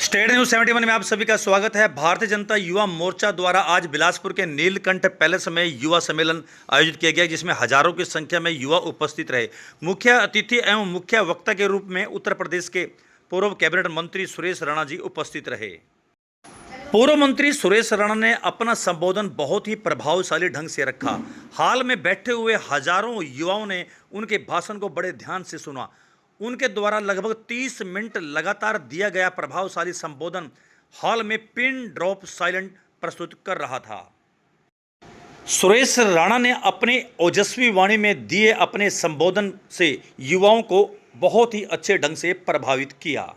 State news 71 में आप सभी का स्वागत है। भारतीय जनता युवा मोर्चा द्वारा आज बिलासपुर के नीलकंठ पैलेस में युवा सम्मेलन आयोजित किया गया, जिसमें हजारों की संख्या में युवा उपस्थित रहे। मुख्य अतिथि एवं मुख्य वक्ता के रूप में उत्तर प्रदेश के पूर्व कैबिनेट मंत्री सुरेश राणा जी उपस्थित रहे। पूर्व मंत्री सुरेश राणा ने अपना संबोधन बहुत ही प्रभावशाली ढंग से रखा। हाल में बैठे हुए हजारों युवाओं ने उनके भाषण को बड़े ध्यान से सुना। उनके द्वारा लगभग 30 मिनट लगातार दिया गया प्रभावशाली संबोधन हॉल में पिन ड्रॉप साइलेंट प्रस्तुत कर रहा था। सुरेश राणा ने अपने ओजस्वी वाणी में दिए अपने संबोधन से युवाओं को बहुत ही अच्छे ढंग से प्रभावित किया।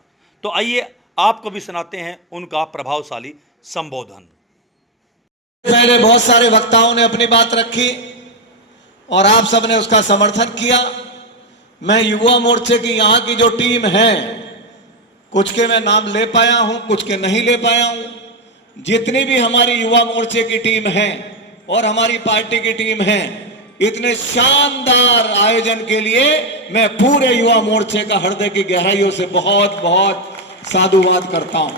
तो आइए आपको भी सुनाते हैं उनका प्रभावशाली संबोधन। पहले बहुत सारे वक्ताओं ने अपनी बात रखी और आप सबने उसका समर्थन किया। मैं युवा मोर्चे की यहाँ की जो टीम है, कुछ के मैं नाम ले पाया हूं, कुछ के नहीं ले पाया हूं। जितनी भी हमारी युवा मोर्चे की टीम है और हमारी पार्टी की टीम है, इतने शानदार आयोजन के लिए मैं पूरे युवा मोर्चे का हृदय की गहराइयों से बहुत बहुत साधुवाद करता हूं।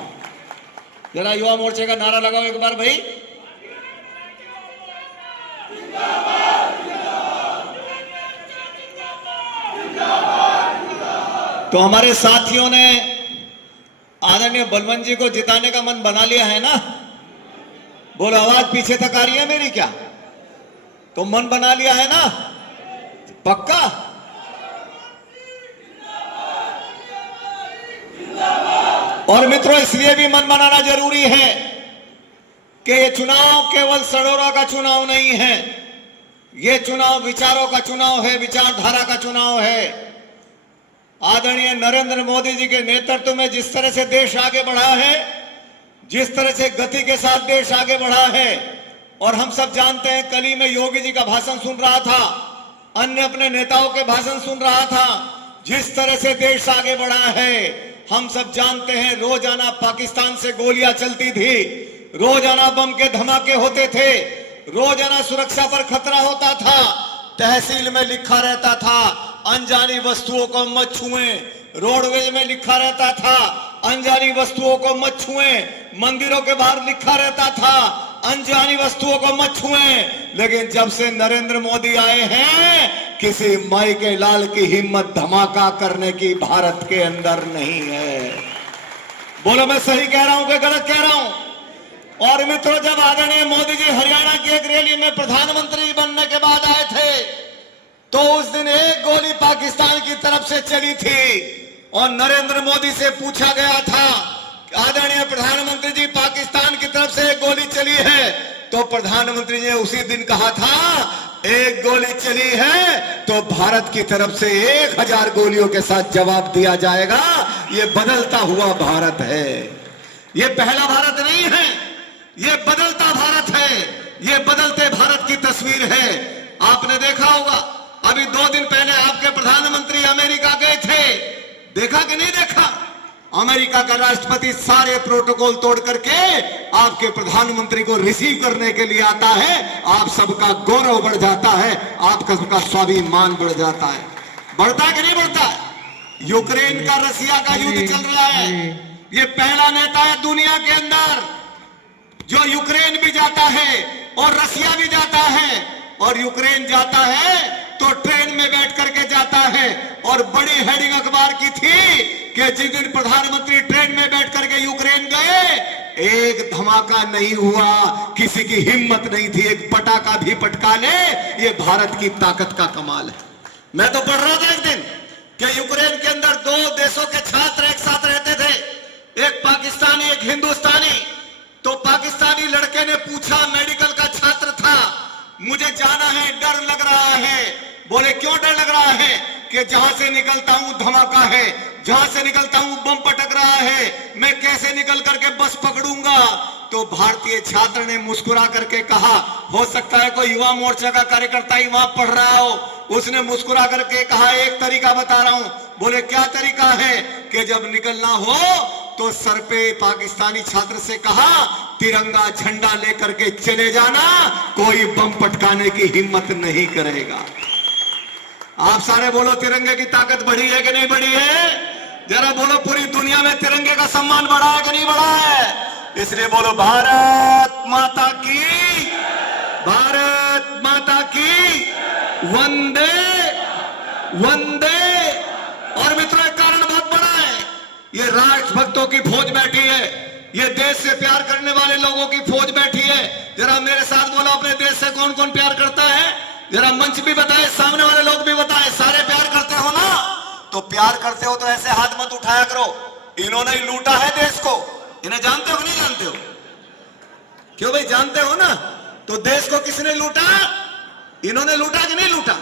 जरा युवा मोर्चे का नारा लगाओ एक बार भाई। तो हमारे साथियों ने आदरणीय बलवंत जी को जिताने का मन बना लिया है ना? बोलो, आवाज पीछे तक आ रही है मेरी क्या? तो मन बना लिया है ना? पक्का? और मित्रों, इसलिए भी मन बनाना जरूरी है कि ये चुनाव केवल सड़ोरा का चुनाव नहीं है। ये चुनाव विचारों का चुनाव है, विचारधारा का चुनाव है। आदरणीय नरेंद्र मोदी जी के नेतृत्व में जिस तरह से देश आगे बढ़ा है, जिस तरह से गति के साथ देश आगे बढ़ा है, और हम सब जानते हैं, कल ही मैं योगी जी का भाषण सुन रहा था, अन्य अपने नेताओं के भाषण सुन रहा था। जिस तरह से देश आगे बढ़ा है, हम सब जानते हैं, रोजाना पाकिस्तान से गोलियां चलती थी, रोजाना बम के धमाके होते थे, रोजाना सुरक्षा पर खतरा होता था, तहसील में लिखा रहता था अनजानी वस्तुओं को मत छुएं, रोडवेज में लिखा रहता था अनजानी वस्तुओं को मत छुएं, मंदिरों के बाहर लिखा रहता था अनजानी वस्तुओं को मत छुएं। लेकिन जब से नरेंद्र मोदी आए हैं, किसी माई के लाल की हिम्मत धमाका करने की भारत के अंदर नहीं है। बोलो, मैं सही कह रहा हूं कि गलत कह रहा हूं? और मित्रों, जब आदरणीय मोदी जी हरियाणा की एक रैली में प्रधानमंत्री बनने के बाद आए थे, तो उस दिन एक गोली पाकिस्तान की तरफ से चली थी और नरेंद्र मोदी से पूछा गया था, आदरणीय प्रधानमंत्री जी, पाकिस्तान की तरफ से एक गोली चली है। तो प्रधानमंत्री ने उसी दिन कहा था, एक गोली चली है तो भारत की तरफ से 1000 गोलियों के साथ जवाब दिया जाएगा। ये बदलता हुआ भारत है, ये पहला भारत नहीं है, ये बदलता भारत है, ये बदलते भारत की तस्वीर है। आपने देखा होगा, अभी 2 दिन पहले आपके प्रधानमंत्री अमेरिका गए थे, देखा कि नहीं देखा? अमेरिका का राष्ट्रपति सारे प्रोटोकॉल तोड़ करके आपके प्रधानमंत्री को रिसीव करने के लिए आता है। आप सबका गौरव बढ़ जाता है, आपका सबका स्वाभिमान बढ़ जाता है। बढ़ता कि नहीं बढ़ता? यूक्रेन का रसिया का युद्ध चल रहा है। ये पहला नेता है दुनिया के अंदर जो यूक्रेन भी जाता है और रसिया भी जाता है, और यूक्रेन जाता है तो ट्रेन में बैठ करके जाता है। और बड़ी हेडिंग अखबार की थी कि जिस दिन प्रधानमंत्री ट्रेन में बैठ करके यूक्रेन गए, एक धमाका नहीं हुआ, किसी की हिम्मत नहीं थी एक पटाखा भी पटका ले। ये भारत की ताकत का कमाल है। मैं तो पढ़ रहा था एक दिन कि यूक्रेन के अंदर 2 देशों के छात्र एक साथ रहते थे, एक पाकिस्तानी एक हिंदुस्तानी। तो पाकिस्तानी लड़के ने पूछा, मेडिकल का छात्र था, मुझे जाना है, डर लग रहा है। बोले, क्यों डर लग रहा है? कि जहां से निकलता हूं धमाका है, जहां से निकलता हूं बम पटक रहा है, मैं कैसे निकल करके बस पकड़ूंगा? तो भारतीय छात्र ने मुस्कुरा करके कहा, हो सकता है कोई युवा मोर्चा का कार्यकर्ता ही वहां पढ़ रहा हो। उसने मुस्कुरा करके कहा, एक तरीका बता रहा हूं। बोले, क्या तरीका है? कि जब निकलना हो तो सर पे पाकिस्तानी छात्र से कहा, तिरंगा झंडा लेकर के चले जाना, कोई बम पटकाने की हिम्मत नहीं करेगा। आप सारे बोलो, तिरंगे की ताकत बढ़ी है कि नहीं बढ़ी है? जरा बोलो पूरी दुनिया में तिरंगे का सम्मान बढ़ा है कि नहीं बढ़ा है? इसलिए बोलो भारत माता की, भारत माता की, वंदे वंदे। और मित्रों एक कारण बहुत बड़ा है, ये राष्ट्रभक्तों की फौज बैठी है, ये देश से प्यार करने वाले लोगों की फौज बैठी है। जरा मेरे साथ बोलो अपने देश से कौन कौन प्यार करता है? जरा मंच भी बताए, सामने वाले लोग भी बताए, सारे प्यार करते हो ना? तो प्यार करते हो तो ऐसे हाथ मत उठाया करो। इन्होंने ही लूटा है देश को, इन्हें जानते हो कि नहीं जानते हो? क्यों भाई जानते हो ना? तो देश को किसने लूटा? इन्होंने लूटा कि नहीं लूटा?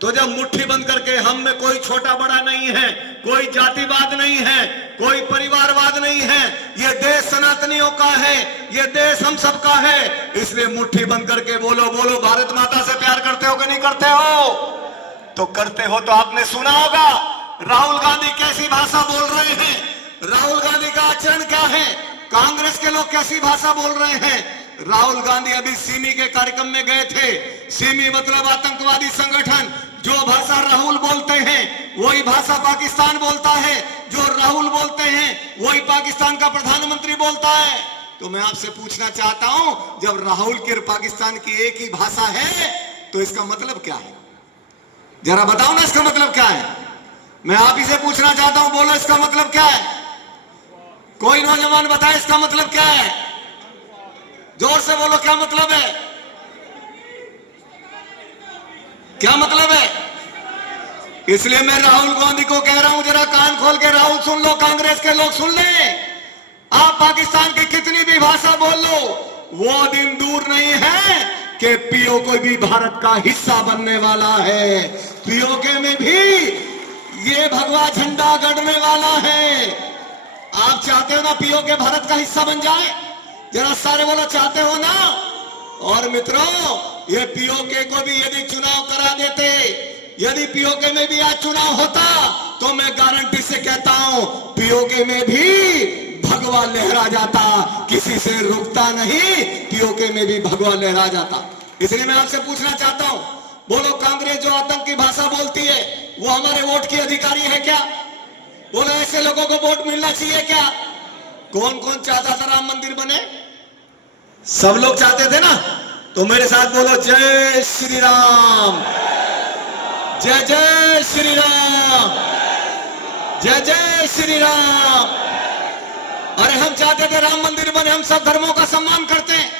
तो जब मुट्ठी बंद करके हम में कोई छोटा बड़ा नहीं है, कोई जातिवाद नहीं है, कोई परिवारवाद नहीं है, ये देश सनातनियों का है, ये देश हम सबका है, इसलिए मुट्ठी बंद करके बोलो बोलो भारत माता से प्यार करते हो कि नहीं करते हो? तो करते हो तो आपने सुना होगा राहुल गांधी कैसी भाषा बोल रहे हैं, राहुल गांधी का आचरण क्या है, कांग्रेस के लोग कैसी भाषा बोल रहे हैं। राहुल गांधी अभी सिमी के कार्यक्रम में गए थे। सिमी मतलब आतंकवादी संगठन। जो भाषा राहुल बोलते हैं वही भाषा पाकिस्तान बोलता है, जो राहुल बोलते हैं वही पाकिस्तान का प्रधानमंत्री बोलता है। तो मैं आपसे पूछना चाहता हूं, जब राहुल की और पाकिस्तान की एक ही भाषा है तो इसका मतलब क्या है? जरा बताओ ना इसका मतलब क्या है? मैं आप ही से पूछना चाहता हूं, बोलो इसका मतलब क्या है? कोई नौजवान बताए इसका मतलब क्या है? जोर से बोलो क्या मतलब है? क्या मतलब है? इसलिए मैं राहुल गांधी को कह रहा हूं, जरा कान खोल के राहुल सुन लो, कांग्रेस के लोग सुन ले। आप पाकिस्तान की कितनी भी भाषा बोल लो, वो दिन दूर नहीं है कि पीओके भी भारत का हिस्सा बनने वाला है। पीओके में भी ये भगवा झंडा गड़ने वाला है। आप चाहते हो ना पीओके भारत का हिस्सा बन जाए? जरा सारे बोलो चाहते हो ना? और मित्रों, ये पीओके को भी यदि चुनाव करा देते, यदि पीओके में भी आज चुनाव होता, तो मैं गारंटी से कहता हूं पीओके में भी भगवा लहरा जाता, किसी से रुकता नहीं, पीओके में भी भगवा लहरा जाता। इसलिए मैं आपसे पूछना चाहता हूं, बोलो कांग्रेस जो आतंक की भाषा बोलती है वो हमारे वोट की अधिकारी है क्या? बोलो ऐसे लोगों को वोट मिलना चाहिए क्या? कौन कौन चाहता था राम मंदिर बने? सब लोग चाहते थे ना? तो मेरे साथ बोलो जय श्री राम, जय जय श्री राम, जय जय श्री राम। अरे हम चाहते थे राम मंदिर बने, हम सब धर्मों का सम्मान करते हैं,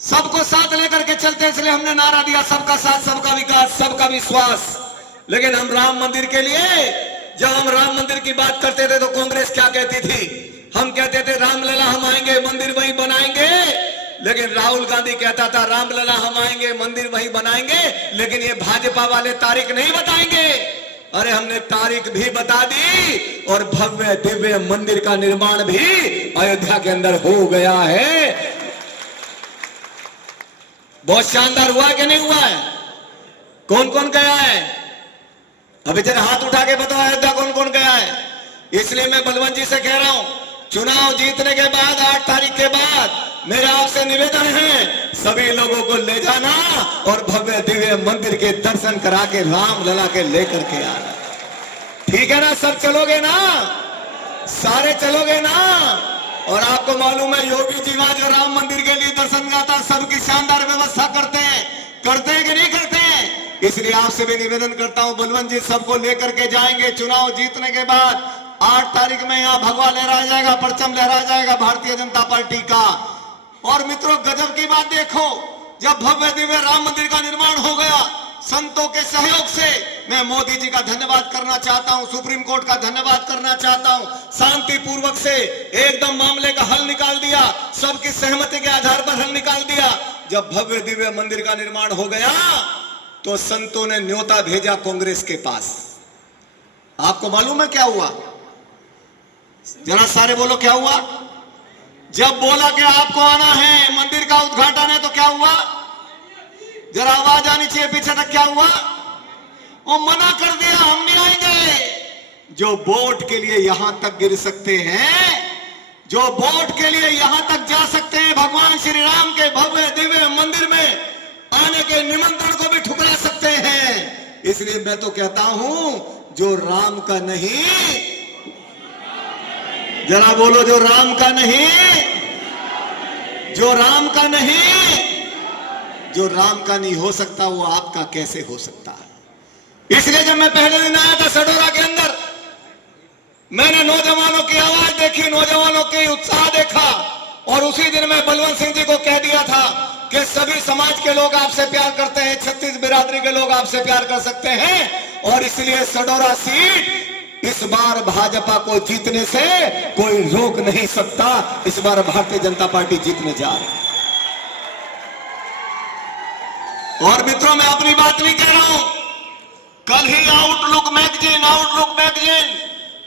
सबको साथ लेकर के चलते हैं, इसलिए हमने नारा दिया सबका साथ सबका विकास सबका विश्वास। लेकिन हम राम मंदिर के लिए, जब हम राम मंदिर की बात करते थे तो कांग्रेस क्या कहती थी? हम कहते थे रामलला हम आएंगे मंदिर वहीं बनाएंगे, लेकिन राहुल गांधी कहता था रामलला हम आएंगे मंदिर वहीं बनाएंगे, लेकिन ये भाजपा वाले तारीख नहीं बताएंगे। अरे हमने तारीख भी बता दी और भव्य दिव्य मंदिर का निर्माण भी अयोध्या के अंदर हो गया है। बहुत शानदार हुआ कि नहीं हुआ है? कौन कौन गया है? अभी जरा हाथ उठा के बताओ अयोध्या कौन कौन गया है? इसलिए मैं बलवंत जी से कह रहा हूं, चुनाव जीतने के बाद 8 तारीख के बाद मेरा आपसे निवेदन है, सभी लोगों को ले जाना और भव्य दिव्य मंदिर के दर्शन करा के रामलला के लेकर के आना। ठीक है ना? सब चलोगे ना? सारे चलोगे ना? और आपको मालूम है योगी जी वहां जो राम मंदिर के लिए दर्शन जाता सबकी शानदार व्यवस्था करते हैं कि नहीं करते हैं? इसलिए आपसे भी निवेदन करता हूं, बलवंत जी सबको लेकर के जाएंगे। चुनाव जीतने के बाद 8 तारीख में यहाँ भगवा लहरा जाएगा, परचम लहरा जाएगा भारतीय जनता पार्टी का। और मित्रों गजब की बात देखो, जब भव्य दिव्य राम मंदिर का निर्माण हो गया संतों के सहयोग से, मैं मोदी जी का धन्यवाद करना चाहता हूं, सुप्रीम कोर्ट का धन्यवाद करना चाहता हूं, शांति पूर्वक से एकदम मामले का हल निकाल दिया, सबकी सहमति के आधार पर हल निकाल दिया। जब भव्य दिव्य मंदिर का निर्माण हो गया तो संतों ने न्योता भेजा कांग्रेस के पास। आपको मालूम है क्या हुआ? जरा सारे बोलो क्या हुआ? जब बोला कि आपको आना है मंदिर का उद्घाटन है तो क्या हुआ? जरा आवाज आनी चाहिए पीछे तक। क्या हुआ? वो मना कर दिया, हम नहीं आएंगे। जो वोट के लिए यहां तक गिर सकते हैं, जो वोट के लिए यहां तक जा सकते हैं, भगवान श्री राम के भव्य दिव्य मंदिर में आने के निमंत्रण को भी ठुकरा सकते हैं। इसलिए मैं तो कहता हूं जो राम का नहीं जरा बोलो, जो राम का नहीं, जो राम का नहीं, जो राम का नहीं हो सकता वो आपका कैसे हो सकता है। इसलिए जब मैं पहले दिन आया था सडोरा के अंदर, मैंने नौजवानों की आवाज देखी, नौजवानों की उत्साह देखा, और उसी दिन मैं बलवंत सिंह जी को कह दिया था कि सभी समाज के लोग आपसे प्यार करते हैं, 36 बिरादरी के लोग आपसे प्यार कर सकते हैं, और इसलिए सडोरा सीट इस बार भाजपा को जीतने से कोई रोक नहीं सकता। इस बार भारतीय जनता पार्टी जीतने जा रही है। और मित्रों, मैं अपनी बात नहीं कह रहा हूं, कल ही आउटलुक मैगजीन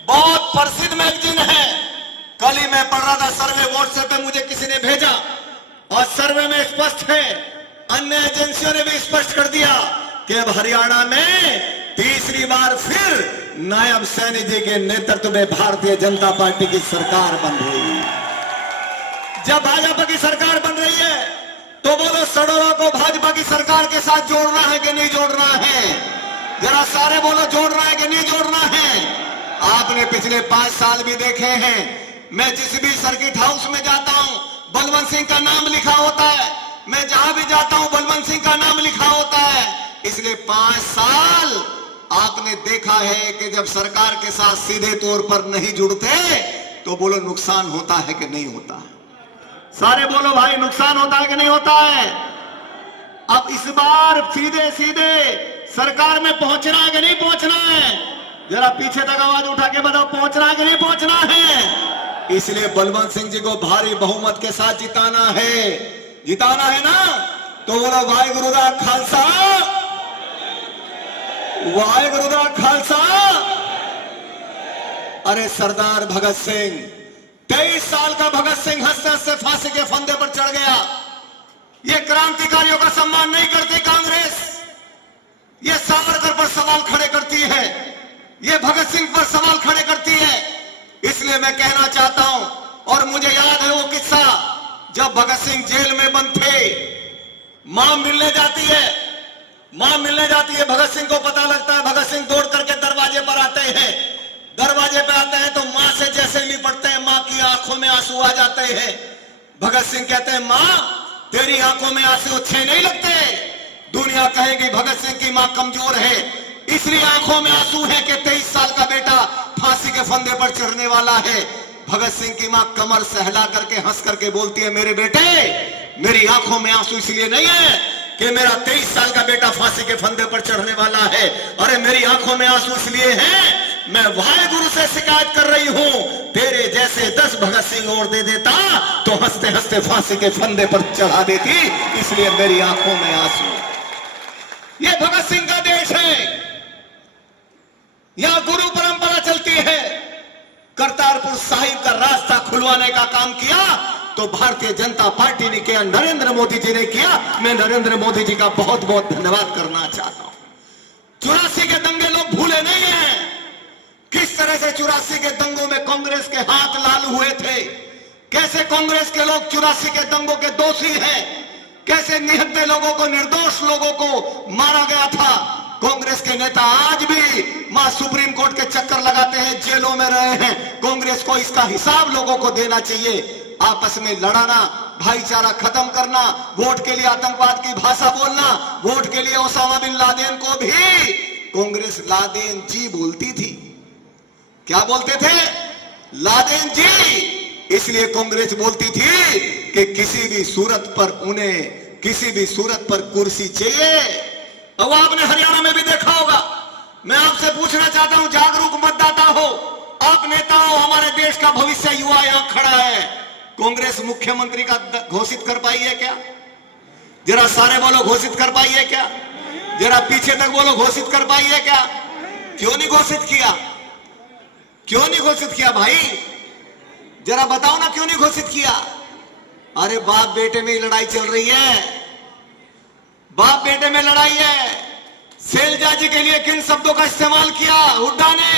बहुत प्रसिद्ध मैगजीन है, कल ही मैं पढ़ रहा था, सर्वे व्हाट्सएप पे मुझे किसी ने भेजा, और सर्वे में स्पष्ट है, अन्य एजेंसियों ने भी स्पष्ट कर दिया कि अब हरियाणा में तीसरी बार फिर नायब सैनी जी के नेतृत्व में भारतीय जनता पार्टी की सरकार बन रही है। जब भाजपा की सरकार बन रही है तो बोलो, सडोरा को भाजपा की सरकार के साथ जोड़ना है कि नहीं जोड़ना है? जरा सारे बोलो, जोड़ना है कि नहीं जोड़ना है? आपने पिछले 5 साल भी देखे हैं, मैं जिस भी सर्किट हाउस में जाता हूं बलवंत सिंह का नाम लिखा होता है, मैं जहां भी जाता हूं बलवंत सिंह का नाम लिखा होता है। इसलिए 5 साल आपने देखा है कि जब सरकार के साथ सीधे तौर पर नहीं जुड़ते तो बोलो, नुकसान होता है कि नहीं होता है? सारे बोलो भाई, नुकसान होता है कि नहीं होता है? अब इस बार सीधे सीधे सरकार में पहुंचना है कि नहीं पहुंचना है? जरा पीछे तक आवाज उठा के बताओ, पहुंचना है कि नहीं पहुंचना है? इसलिए बलवंत सिंह जी को भारी बहुमत के साथ जिताना है। जिताना है ना? तो बोलो, वाहिगुरु दा खालसा, वाहिगुरु दा खालसा। अरे सरदार भगत सिंह, 23 साल का भगत सिंह हंसते हंसते फांसी के फंदे पर चढ़ गया। ये क्रांतिकारियों का सम्मान नहीं करती कांग्रेस, ये सावरकर पर सवाल खड़े करती है, ये भगत सिंह पर सवाल खड़े करती है। इसलिए मैं कहना चाहता हूं, और मुझे याद है वो किस्सा, जब भगत सिंह जेल में बंद थे, मां मिलने जाती है, मां मिलने जाती है, भगत सिंह को पता लगता है, भगत सिंह दौड़ करके दरवाजे पर आते हैं, दरवाजे पर आते हैं तो मां से जैसे निपटते हैं, मां की आंखों में आंसू आ जाते हैं। भगत सिंह कहते हैं, मां तेरी आंखों में आंसू अच्छे नहीं लगते, दुनिया कहेगी भगत सिंह की मां कमजोर है, इसलिए आंखों में आंसू है कि 23 साल का बेटा फांसी के फंदे पर चढ़ने वाला है। भगत सिंह की मां कमर सहला करके हंस करके बोलती है, मेरे बेटे, मेरी आंखों में आंसू इसलिए नहीं है कि मेरा 23 साल का बेटा फांसी के फंदे पर चढ़ने वाला है, अरे मेरी आंखों में आंसू इसलिए है, मैं वाहिगुरु से शिकायत कर रही हूं, तेरे जैसे 10 भगत सिंह और दे देता तो हंसते हंसते फांसी के फंदे पर चढ़ा देती, इसलिए मेरी आंखों में आंसू। ये भगत सिंह का देश है, यहां गुरु परंपरा चलती है। करतारपुर साहिब का रास्ता खुलवाने का काम किया तो भारतीय जनता पार्टी ने किया, नरेंद्र मोदी जी ने किया। मैं नरेंद्र मोदी जी का बहुत बहुत धन्यवाद करना चाहता हूं। 84 के दंगे लोग भूले नहीं हैं, किस तरह से 84 के दंगों में कांग्रेस के हाथ लाल हुए थे, कैसे कांग्रेस के लोग 84 के दंगों के दोषी हैं, कैसे निहत्थे लोगों को, निर्दोष लोगों को मारा गया था। कांग्रेस के नेता आज भी मां सुप्रीम कोर्ट के चक्कर लगाते हैं, जेलों में रहे हैं। कांग्रेस को इसका हिसाब लोगों को देना चाहिए। आपस में लड़ाना, भाईचारा खत्म करना, वोट के लिए आतंकवाद की भाषा बोलना, वोट के लिए ओसामा बिन लादेन को भी कांग्रेस लादेन जी बोलती थी। क्या बोलते थे? लादेन जी। इसलिए कांग्रेस बोलती थी कि किसी भी सूरत पर उन्हें, किसी भी सूरत पर कुर्सी चाहिए। अब आपने हरियाणा में भी देखा होगा। मैं आपसे पूछना चाहता हूं, जागरूक मतदाता हो, आप नेता हो, हमारे देश का भविष्य युवा यहां खड़ा है, कांग्रेस मुख्यमंत्री का घोषित कर पाई है क्या? जरा सारे बोलो, घोषित कर पाई है क्या? जरा पीछे तक बोलो, घोषित कर पाई है क्या? क्यों नहीं घोषित किया? क्यों नहीं घोषित किया भाई? जरा बताओ ना, क्यों नहीं घोषित किया? अरे बाप बेटे में लड़ाई चल रही है, बाप बेटे में लड़ाई है। शैलजा जी के लिए किन शब्दों का इस्तेमाल किया हुड्डा ने?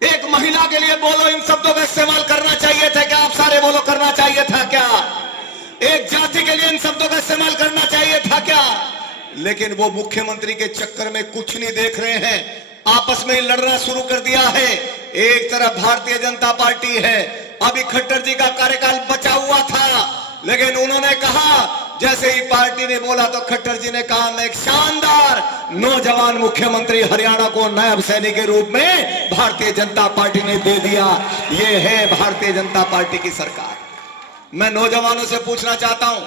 एक महिला के लिए बोलो, इन शब्दों का इस्तेमाल करना चाहिए था क्या? आप सारे बोलो, करना चाहिए था क्या? एक जाति के लिए इन शब्दों का इस्तेमाल करना चाहिए था क्या? लेकिन वो मुख्यमंत्री के चक्कर में कुछ नहीं देख रहे हैं। आपस में लड़ना शुरू कर दिया है। एक तरफ भारतीय जनता पार्टी है, अभी खट्टर जी का कार्यकाल बचा हुआ था, लेकिन उन्होंने कहा, जैसे ही पार्टी ने बोला तो खट्टर जी ने कहा मैं एक शानदार नौजवान मुख्यमंत्री हरियाणा को नायब सैनिक के रूप में भारतीय जनता पार्टी ने दे दिया। ये है भारतीय जनता पार्टी की सरकार। मैं नौजवानों से पूछना चाहता हूं,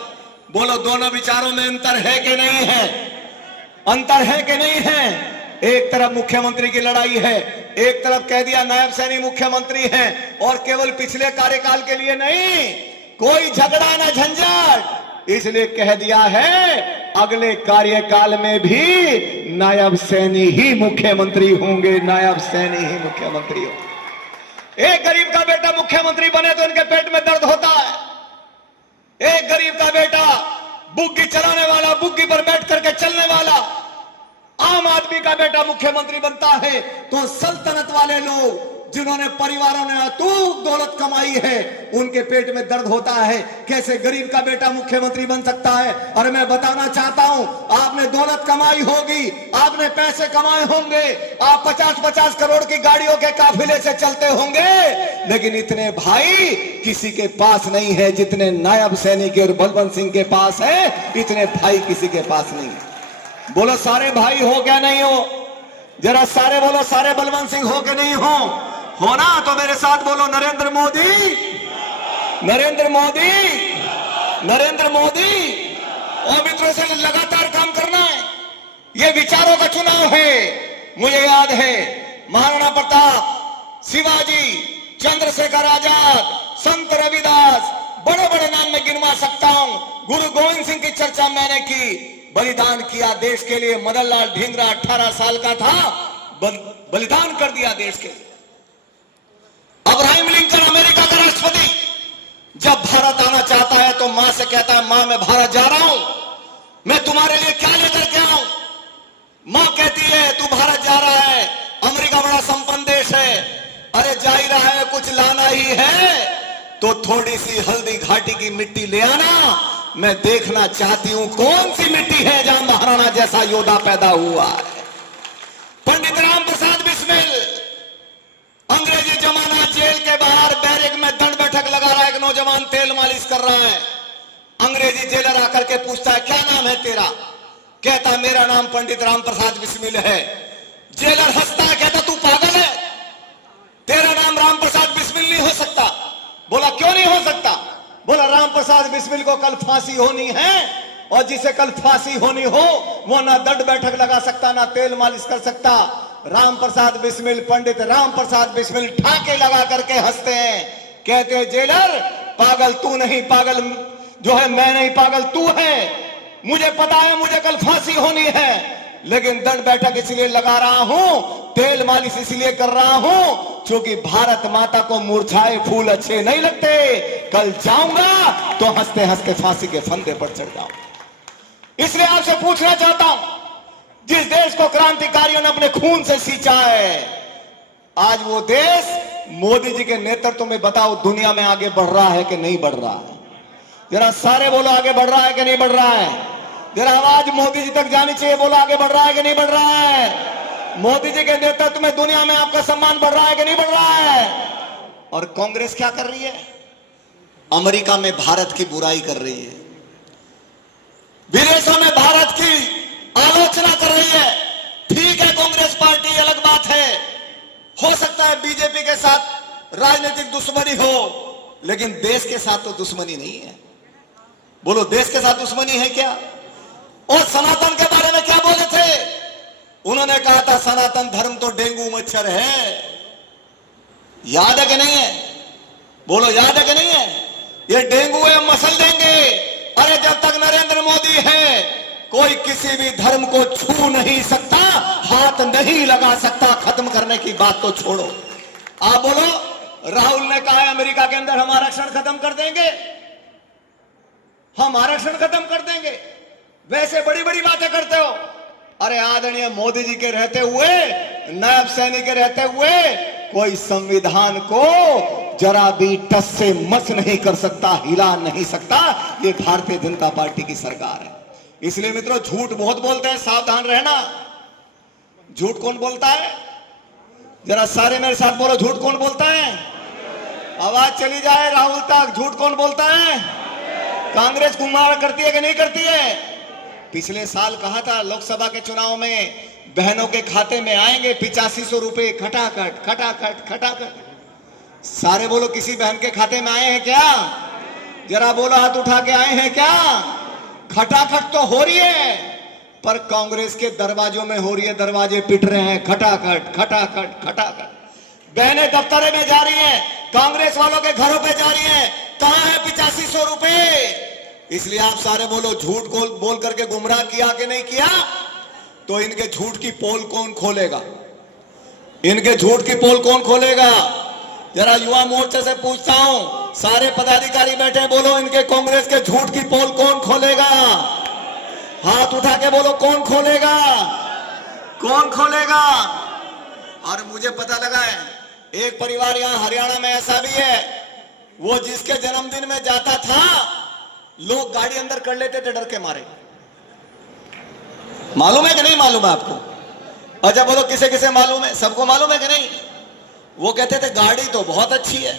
बोलो दोनों विचारों में अंतर है कि नहीं है? अंतर है कि नहीं है? एक तरफ मुख्यमंत्री की लड़ाई है, एक तरफ कह दिया नायब सैनिक मुख्यमंत्री है, और केवल पिछले कार्यकाल के लिए नहीं, कोई झगड़ा ना झंझट, इसलिए कह दिया है अगले कार्यकाल में भी नायब सैनिक ही मुख्यमंत्री होंगे, नायब सैनिक ही मुख्यमंत्री होंगे। एक गरीब का बेटा मुख्यमंत्री बने तो उनके पेट में दर्द होता है। एक गरीब का बेटा, बुग्गी चलाने वाला, बुग्गी पर बैठ करके चलने वाला आम आदमी का बेटा मुख्यमंत्री बनता है तो सल्तनत वाले लोग जिन्होंने परिवारों ने अतूक दौलत कमाई है उनके पेट में दर्द होता है। कैसे गरीब का बेटा मुख्यमंत्री बन सकता है? और मैं बताना चाहता हूं, आपने दौलत कमाई होगी, आपने पैसे कमाए होंगे, आप 50-50 करोड़ की गाड़ियों के काफिले से चलते होंगे, लेकिन इतने भाई किसी के पास नहीं है जितने नायब सैनिक और बलवंत सिंह के पास है। इतने भाई किसी के पास नहीं है। बोलो सारे भाई हो क्या नहीं हो? जरा सारे बोलो, सारे बलवंत सिंह हो के नहीं हो ना? तो मेरे साथ बोलो नरेंद्र मोदी, नरेंद्र मोदी, नरेंद्र मोदी। और मित्रों से लगातार काम करना है। ये विचारों का चुनाव है। मुझे याद है महाराणा प्रताप, शिवाजी, चंद्रशेखर आजाद, संत रविदास, बड़े बड़े नाम में गिनवा सकता हूं। गुरु गोविंद सिंह की चर्चा मैंने की, बलिदान किया देश के लिए। मदन लाल ढींगरा 18 साल का था, बलिदान कर दिया देश के लिए। अब्राहम लिंकन अमेरिका का राष्ट्रपति जब भारत आना चाहता है तो मां से कहता है, मां मैं भारत जा रहा हूं, मैं तुम्हारे लिए क्या लेकर के आऊं? मां कहती है तू भारत जा रहा है, अमेरिका बड़ा संपन्न देश है, अरे जा ही रहा है, कुछ लाना ही है तो थोड़ी सी हल्दी घाटी की मिट्टी ले आना। मैं देखना चाहती हूं कौन सी मिट्टी है जहां महाराणा जैसा योद्धा पैदा हुआ है। पंडित राम प्रसाद बिस्मिल, अंग्रेजी जमाना, जेल के बाहर बैरक में दंड बैठक लगा रहा है, एक नौजवान तेल मालिश कर रहा है। अंग्रेजी जेलर आकर के पूछता है क्या नाम है तेरा? कहता मेरा नाम पंडित राम प्रसाद बिस्मिल है। जेलर हंसता है, कहता तू पागल है, तेरा नाम राम प्रसाद बिस्मिल नहीं हो सकता। बोला क्यों नहीं हो सकता? बोला राम प्रसाद बिस्मिल को कल फांसी होनी है, और जिसे कल फांसी होनी हो वो ना दंड बैठक लगा सकता, ना तेल मालिश कर सकता। राम प्रसाद बिस्मिल, पंडित राम प्रसाद बिस्मिल ठाके लगा करके हंसते हैं, कहते हैं जेलर पागल तू नहीं, पागल जो है मैं नहीं, पागल तू है। मुझे पता है मुझे कल फांसी होनी है, लेकिन दंड बैठक इसलिए लगा रहा हूं, तेल मालिश इसलिए कर रहा हूं क्योंकि भारत माता को मुरझाए फूल अच्छे नहीं लगते। कल जाऊंगा तो हंसते हंसते फांसी के फंदे पर चढ़ जाऊंगा। इसलिए आपसे पूछना चाहता हूं, जिस देश को क्रांतिकारियों ने अपने खून से सींचा है, आज वो देश मोदी जी के नेतृत्व में बताओ दुनिया में आगे बढ़ रहा है कि नहीं बढ़ रहा है? जरा सारे बोलो आगे बढ़ रहा है कि नहीं बढ़ रहा है? जरा आवाज मोदी जी तक जानी चाहिए, बोलो आगे बढ़ रहा है कि नहीं बढ़ रहा है? मोदी जी के नेतृत्व में दुनिया में आपका सम्मान बढ़ रहा है कि नहीं बढ़ रहा है? और कांग्रेस क्या कर रही है? अमेरिका में भारत की बुराई कर रही है, विदेशों में भारत की आलोचना कर रही है। ठीक है, कांग्रेस पार्टी अलग बात है, हो सकता है बीजेपी के साथ राजनीतिक दुश्मनी हो, लेकिन देश के साथ तो दुश्मनी नहीं है। बोलो देश के साथ दुश्मनी है क्या? और सनातन के बारे में क्या बोले थे? उन्होंने कहा था सनातन धर्म तो डेंगू मच्छर है। याद है कि नहीं है? बोलो याद है कि नहीं है? ये डेंगू है, मसल देंगे। अरे जब तक नरेंद्र मोदी है कोई किसी भी धर्म को छू नहीं सकता, हाथ नहीं लगा सकता। खत्म करने की बात तो छोड़ो, आप बोलो राहुल ने कहा है अमेरिका के अंदर हम आरक्षण खत्म कर देंगे, हम आरक्षण खत्म कर देंगे, वैसे बड़ी बड़ी बातें करते हो। अरे आदरणीय मोदी जी के रहते हुए, नायब सैनिक के रहते हुए कोई संविधान को जरा भी टस से मस नहीं कर सकता, हिला नहीं सकता। ये भारतीय जनता पार्टी की सरकार है। इसलिए मित्रों झूठ बहुत बोलते हैं, सावधान रहना। झूठ कौन बोलता है? जरा सारे मेरे साथ बोलो, झूठ कौन बोलता है? आवाज चली जाए राहुल तक, झूठ कौन बोलता है? कांग्रेस गुमराह करती है कि नहीं करती है? पिछले साल कहा था लोकसभा के चुनाव में बहनों के खाते में आएंगे 8500 रुपए, खटाखट खटाखट खटाखट। सारे बोलो, किसी बहन के खाते में आए हैं क्या? जरा बोलो, हाथ उठा के आए हैं क्या? खटाखट तो हो रही है, पर कांग्रेस के दरवाजों में हो रही है, दरवाजे पिट रहे हैं, खटाखट खटाखट खटाखट। बहनें दफ्तरे में जा रही हैं, कांग्रेस वालों के घरों पे जा रही हैं, कहां है 8500 रुपए? इसलिए आप सारे बोलो, झूठ बोल करके गुमराह किया कि नहीं किया? तो इनके झूठ की पोल कौन खोलेगा? इनके झूठ की पोल कौन खोलेगा? जरा युवा मोर्चे से पूछता हूं, सारे पदाधिकारी बैठे, बोलो इनके कांग्रेस के झूठ की पोल कौन खोलेगा? हाथ उठा के बोलो, कौन खोलेगा? कौन खोलेगा? और मुझे पता लगा है एक परिवार यहां हरियाणा में ऐसा भी है, वो जिसके जन्मदिन में जाता था लोग गाड़ी अंदर कर लेते थे डर के मारे। मालूम है कि नहीं मालूम है आपको? अच्छा बोलो, किसे किसे मालूम है? सबको मालूम है कि नहीं? वो कहते थे गाड़ी तो बहुत अच्छी है,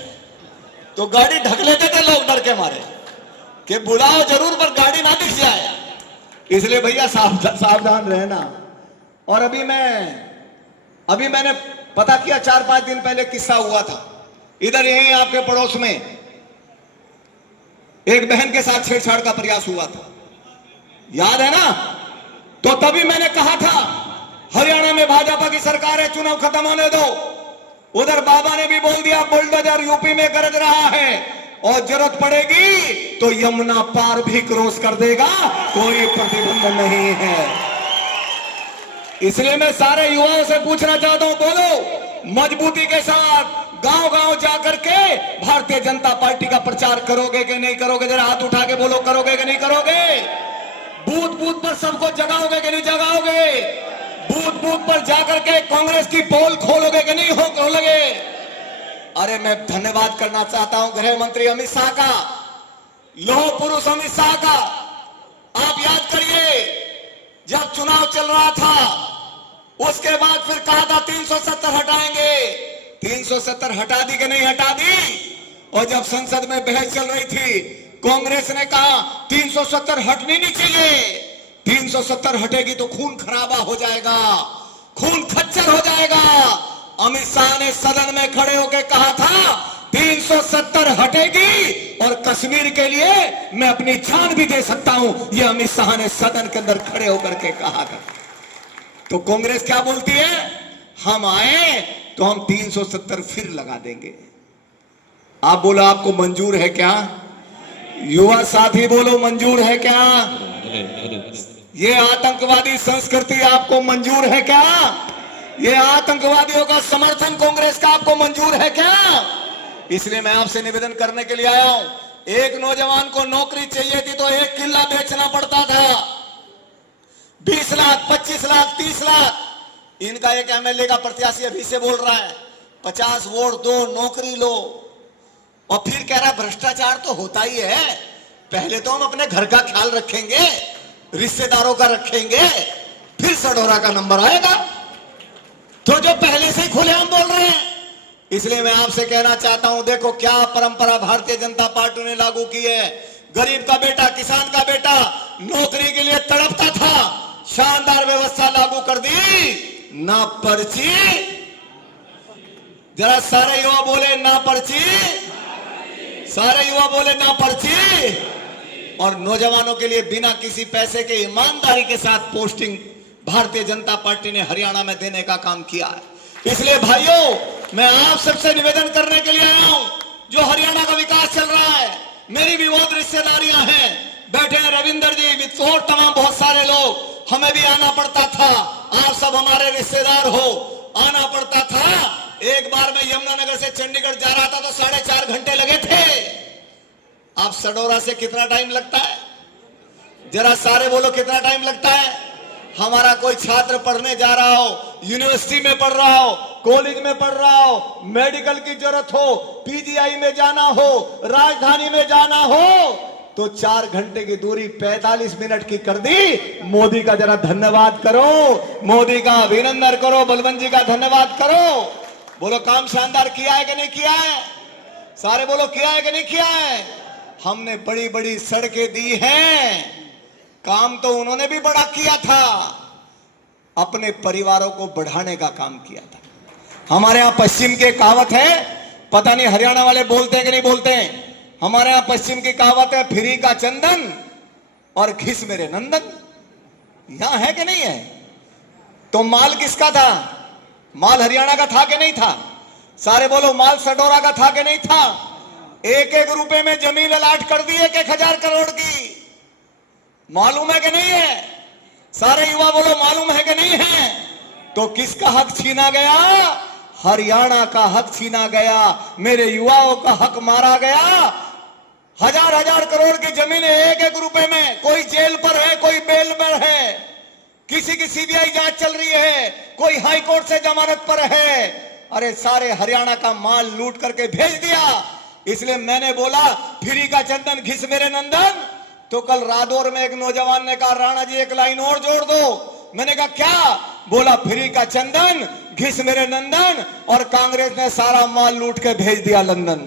तो गाड़ी ढक लेते थे लोग डर के मारे कि बुलाओ जरूर पर गाड़ी ना दिख जाए। इसलिए भैया सावधान रहना। और अभी मैंने पता किया, 4-5 दिन पहले किस्सा हुआ था इधर यहीं आपके पड़ोस में, एक बहन के साथ छेड़छाड़ का प्रयास हुआ था, याद है ना? तो तभी मैंने कहा था हरियाणा में भाजपा की सरकार है, चुनाव खत्म होने दो। उधर बाबा ने भी बोल दिया बुलडोजर यूपी में गरज रहा है और जरूरत पड़ेगी तो यमुना पार भी क्रॉस कर देगा, कोई प्रतिबंध नहीं है। इसलिए मैं सारे युवाओं से पूछना चाहता हूं, बोलो मजबूती के साथ गांव गांव जाकर के भारतीय जनता पार्टी का प्रचार करोगे कि नहीं करोगे? जरा हाथ उठा के बोलो, करोगे कि नहीं करोगे? बूथ बूथ पर सबको जगाओगे कि नहीं जगाओगे? बूथ बूथ पर जाकर के कांग्रेस की पोल खोलोगे कि नहीं खोलोगे? अरे मैं धन्यवाद करना चाहता हूं गृह मंत्री अमित शाह का, लौह पुरुष अमित शाह का। आप याद करिए, जब चुनाव चल रहा था उसके बाद फिर कहा था 370 हटाएंगे, 370 हटा दी कि नहीं हटा दी? और जब संसद में बहस चल रही थी कांग्रेस ने कहा 370 हटनी नहीं चाहिए, 370 हटेगी तो खून खराबा हो जाएगा, खून खच्चर हो जाएगा। अमित शाह ने सदन में खड़े होकर कहा था 370 हटेगी और कश्मीर के लिए मैं अपनी जान भी दे सकता हूं, यह अमित शाह ने सदन के अंदर खड़े होकर के कहा था। तो कांग्रेस क्या बोलती है? हम आए तो हम 370 फिर लगा देंगे। आप बोलो, आपको मंजूर है क्या? युवा साथी बोलो, मंजूर है क्या? ये आतंकवादी संस्कृति आपको मंजूर है क्या? ये आतंकवादियों का समर्थन कांग्रेस का आपको मंजूर है क्या? इसलिए मैं आपसे निवेदन करने के लिए आया हूं। एक नौजवान को नौकरी चाहिए थी तो एक किला बेचना पड़ता था, 20 लाख 25 लाख 30 लाख। इनका एक एमएलए का प्रत्याशी अभी से बोल रहा है 50 वोट दो, नौकरी लो, और फिर कह रहा भ्रष्टाचार तो होता ही है, पहले तो हम अपने घर का ख्याल रखेंगे, रिश्तेदारों का रखेंगे, फिर सडोरा का नंबर आएगा। तो जो पहले से ही खुलेआम बोल रहे हैं। इसलिए मैं आपसे कहना चाहता हूं, देखो क्या परंपरा भारतीय जनता पार्टी ने लागू की है। गरीब का बेटा, किसान का बेटा नौकरी के लिए तड़पता था, शानदार व्यवस्था लागू कर दी, ना पर्ची। जरा सारे युवा बोले ना पर्ची, सारे युवा बोले ना पर्ची। और नौजवानों के लिए बिना किसी पैसे के ईमानदारी के साथ पोस्टिंग भारतीय जनता पार्टी ने हरियाणा में देने का काम किया है। इसलिए भाइयों, मैं आप सबसे निवेदन करने के लिए आया हूं, जो हरियाणा का विकास चल रहा है, मेरी भी बहुत रिश्तेदारियां हैं, बैठे हैं रविंदर जी, और तमाम बहुत सारे लोग, हमें भी आना पड़ता था, आप सब हमारे रिश्तेदार हो, आना पड़ता था। एक बार मैं यमुनानगर से चंडीगढ़ जा रहा था तो 4.5 घंटे लगे थे। आप सडोरा से कितना टाइम लगता है? जरा सारे बोलो, कितना टाइम लगता है? हमारा कोई छात्र पढ़ने जा रहा हो, यूनिवर्सिटी में पढ़ रहा हो, कॉलेज में पढ़ रहा हो, मेडिकल की जरूरत हो, पीजीआई में जाना हो, राजधानी में जाना हो, तो 4 घंटे की दूरी 45 मिनट की कर दी। मोदी का जरा धन्यवाद करो, मोदी का अभिनंदन करो, बलवंत जी का धन्यवाद करो। बोलो काम शानदार किया है कि नहीं किया है? सारे बोलो किया है कि नहीं किया है? हमने बड़ी बड़ी सड़कें दी हैं, काम तो उन्होंने भी बड़ा किया था, अपने परिवारों को बढ़ाने का काम किया था। हमारे यहां पश्चिम की कहावत है, पता नहीं हरियाणा वाले बोलते हैं कि नहीं बोलते हैं, हमारे यहां पश्चिम की कहावत है, फिरी का चंदन और घिस मेरे नंदन। यहां है कि नहीं है? तो माल किसका था? माल हरियाणा का था कि नहीं था? सारे बोलो माल सडोरा का था कि नहीं था? एक एक रुपए में जमीन अलाट कर दी 1,000 करोड़ की। मालूम है कि नहीं है? सारे युवा बोलो मालूम है कि नहीं है? तो किसका हक छीना गया? हरियाणा का हक छीना गया, मेरे युवाओं का हक मारा गया। हजार हजार करोड़ की जमीन एक एक रुपए में, कोई जेल पर है, कोई बेल पर है, किसी की सीबीआई जांच चल रही है, कोई हाई कोर्ट से जमानत पर है। अरे सारे हरियाणा का माल लूट करके भेज दिया। इसलिए मैंने बोला फिरी का चंदन घिस मेरे नंदन। तो कल रादौर में एक नौजवान ने कहा राणा जी एक लाइन और जोड़ दो। मैंने कहा क्या? बोला फिरी का चंदन घिस मेरे नंदन, और कांग्रेस ने सारा माल लूट के भेज दिया लंदन।